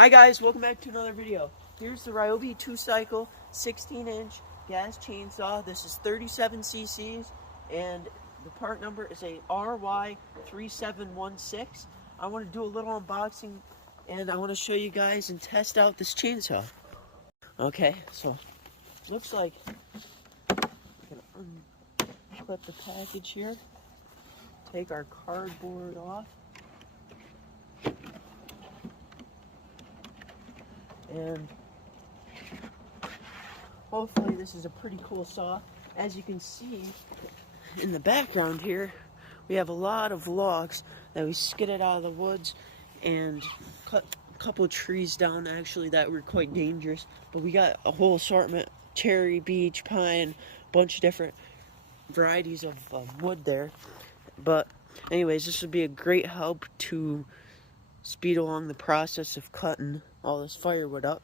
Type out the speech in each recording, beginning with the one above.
Hi guys, welcome back to another video. Here's the Ryobi 2-cycle 16-inch gas chainsaw. This is 37 cc's and the part number is a RY3716. I want to do a little unboxing and I want to show you guys and test out this chainsaw. Okay, so looks like I'm gonna unclip the package here, take our cardboard off. And hopefully this is a pretty cool saw. As you can see in the background here, we have a lot of logs that we skidded out of the woods and cut a couple of trees down actually that were quite dangerous. But we got a whole assortment, cherry, beech, pine, bunch of different varieties of wood there. But anyways, this would be a great help to speed along the process of cutting all this firewood up.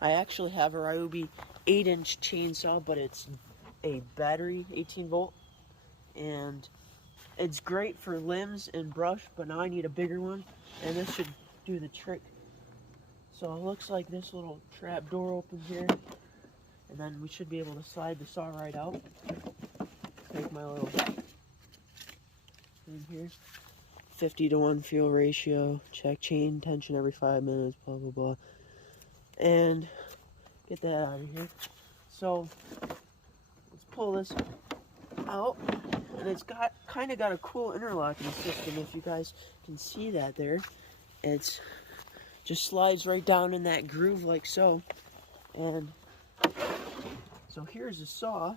I actually have a Ryobi 8-inch chainsaw, but it's a battery 18 volt, and it's great for limbs and brush, but now I need a bigger one, and this should do the trick. So it looks like this little trap door opens here, and then we should be able to slide the saw right out. Take my little thing here. 50-to-1 fuel ratio, check chain tension every 5 minutes, blah blah blah, and get that out of here. So let's pull this out, and it's got kind of got a cool interlocking system. If you guys can see that there, it's just slides right down in that groove like so. And so here's the saw.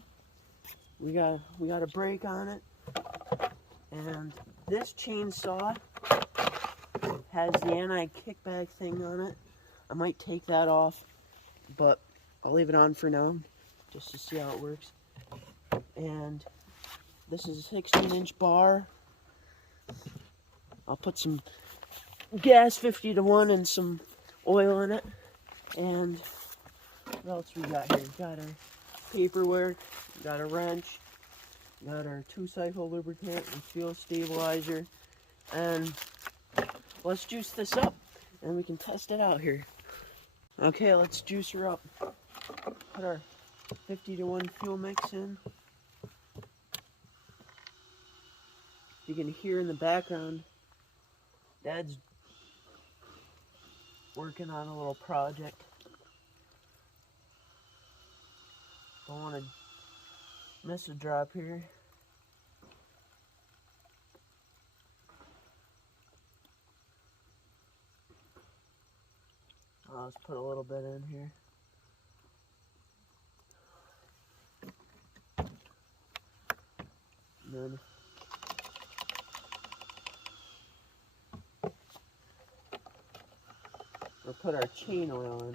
We got a brake on it, and this chainsaw has the anti-kickback thing on it. I might take that off, but I'll leave it on for now, just to see how it works. And this is a 16-inch bar. I'll put some gas 50-to-1 and some oil in it. And what else we got here? We got our paperwork, we got a wrench, got our 2-cycle lubricant and fuel stabilizer, and let's juice this up and we can test it out here. Okay, let's juice her up. Put our 50-to-1 fuel mix in. You can hear in the background Dad's working on a little project. Don't want to miss a drop here. Let's put a little bit in here. And then we'll put our chain oil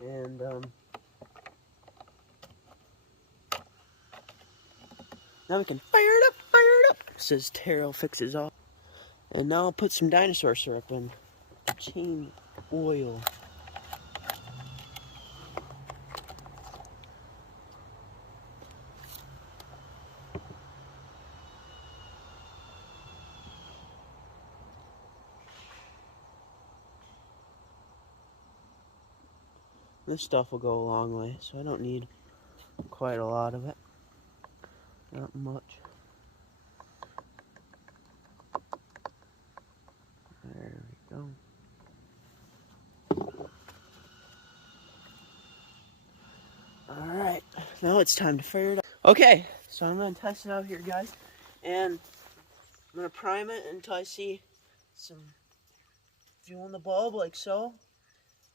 in. And now we can fire it up, says Terrell fixes all. And now I'll put some dinosaur syrup in. Chain oil. This stuff will go a long way, so I don't need quite a lot of it. Not much. There we go. Alright, now it's time to fire it up. Okay, so I'm going to test it out here, guys. And I'm going to prime it until I see some fuel in the bulb, like so.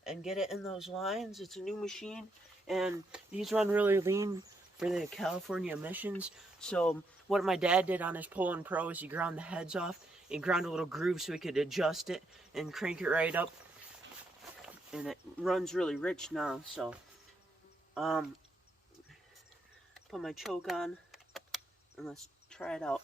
And get it in those lines. It's a new machine, and these run really lean for the California emissions. So what my dad did on his Poland Pro is he ground the heads off and ground a little groove so he could adjust it and crank it right up. And it runs really rich now. So put my choke on and let's try it out.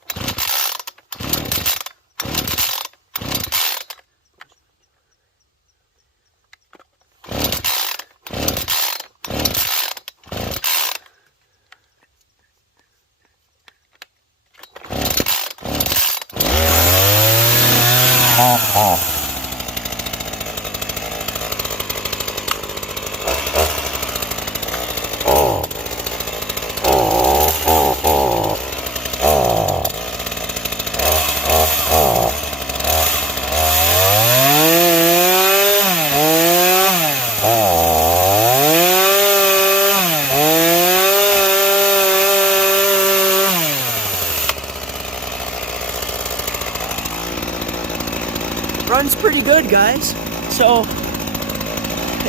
Runs pretty good, guys. So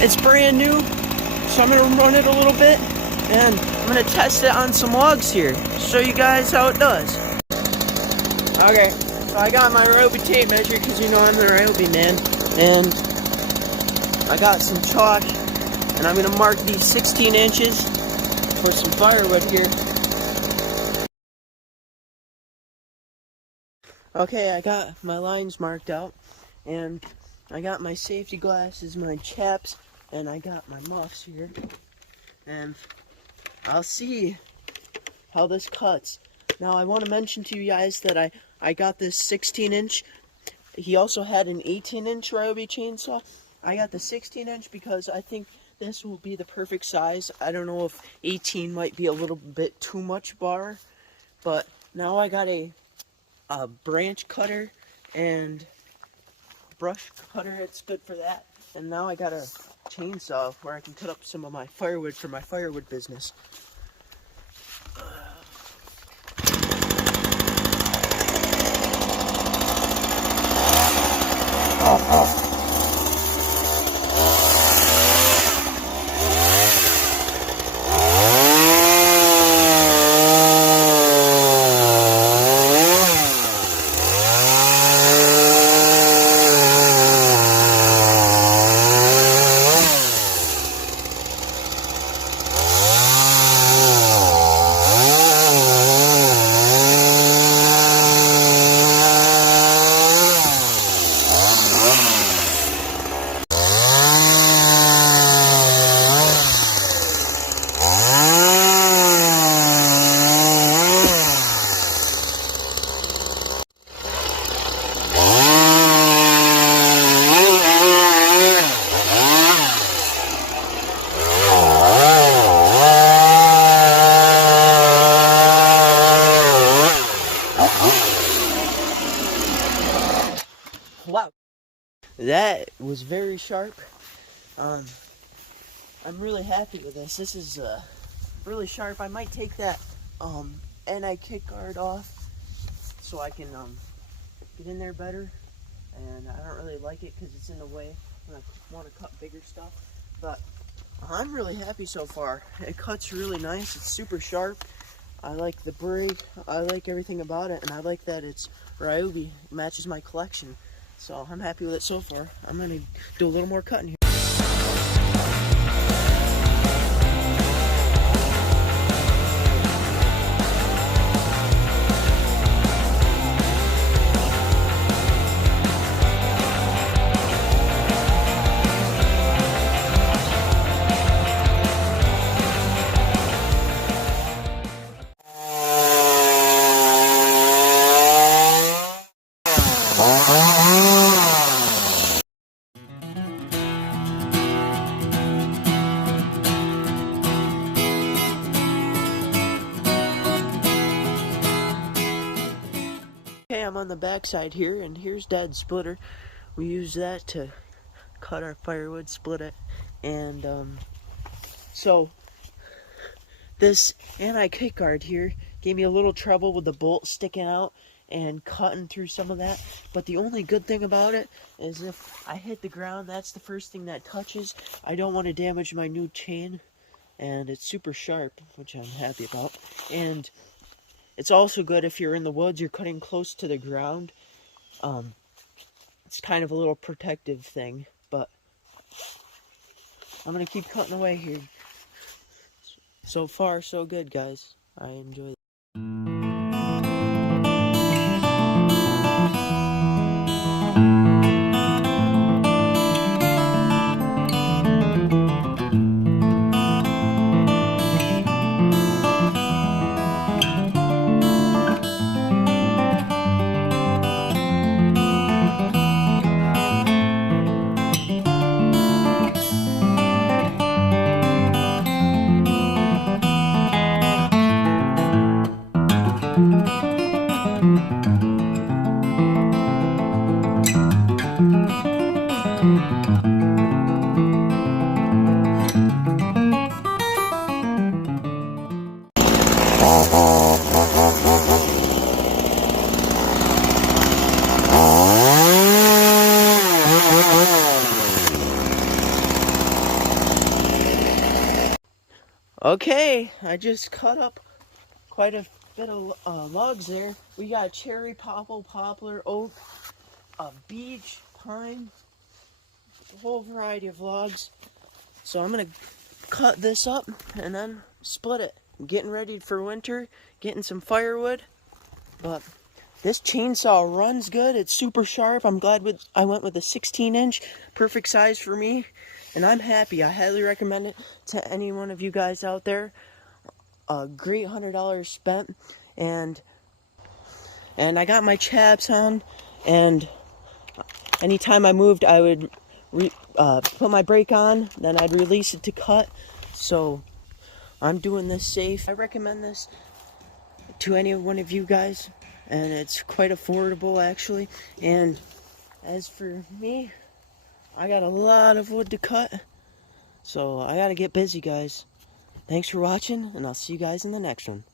it's brand new, so I'm gonna run it a little bit and I'm gonna test it on some logs here, show you guys how it does. Okay, so I got my Ryobi tape measure because you know I'm the Ryobi man, and I got some chalk and I'm gonna mark these 16 inches for some firewood here. Okay, I got my lines marked out, and I got my safety glasses, my chaps, and I got my muffs here. And I'll see how this cuts. Now I want to mention to you guys that I got this 16-inch. He also had an 18-inch Ryobi chainsaw. I got the 16-inch because I think this will be the perfect size. I don't know if 18 might be a little bit too much bar, but now I got a branch cutter and brush cutter. It's good for that. And now I got a chainsaw where I can cut up some of my firewood for my firewood business. Wow, that was very sharp. I'm really happy with this. This is really sharp. I might take that anti-kick guard off so I can get in there better. And I don't really like it because it's in the way when I want to cut bigger stuff. But I'm really happy so far. It cuts really nice. It's super sharp. I like the break. I like everything about it, and I like that it's Ryobi. It matches my collection. So I'm happy with it so far. I'm going to do a little more cutting here. Okay, I'm on the back side here, and here's Dad's splitter. We use that to cut our firewood, split it, and so this anti-kick guard here gave me a little trouble with the bolt sticking out and cutting through some of that. But the only good thing about it is if I hit the ground, that's the first thing that touches. I don't want to damage my new chain, and it's super sharp, which I'm happy about. And it's also good if you're in the woods, you're cutting close to the ground. It's kind of a little protective thing, but I'm going to keep cutting away here. So far, so good, guys. I enjoy it. Okay, I just cut up quite a bit of logs there. We got cherry, poplar, oak, beech, pine, a whole variety of logs. So I'm gonna cut this up and then split it. I'm getting ready for winter, getting some firewood. But this chainsaw runs good. It's super sharp. I'm glad I went with a 16-inch, perfect size for me, and I'm happy. I highly recommend it to any one of you guys out there. A great $100 spent, and I got my chaps on, and anytime I moved, I would put my brake on, then I'd release it to cut. So I'm doing this safe. I recommend this to any one of you guys, and it's quite affordable actually. And as for me, I got a lot of wood to cut, so I gotta get busy, guys. Thanks for watching, and I'll see you guys in the next one.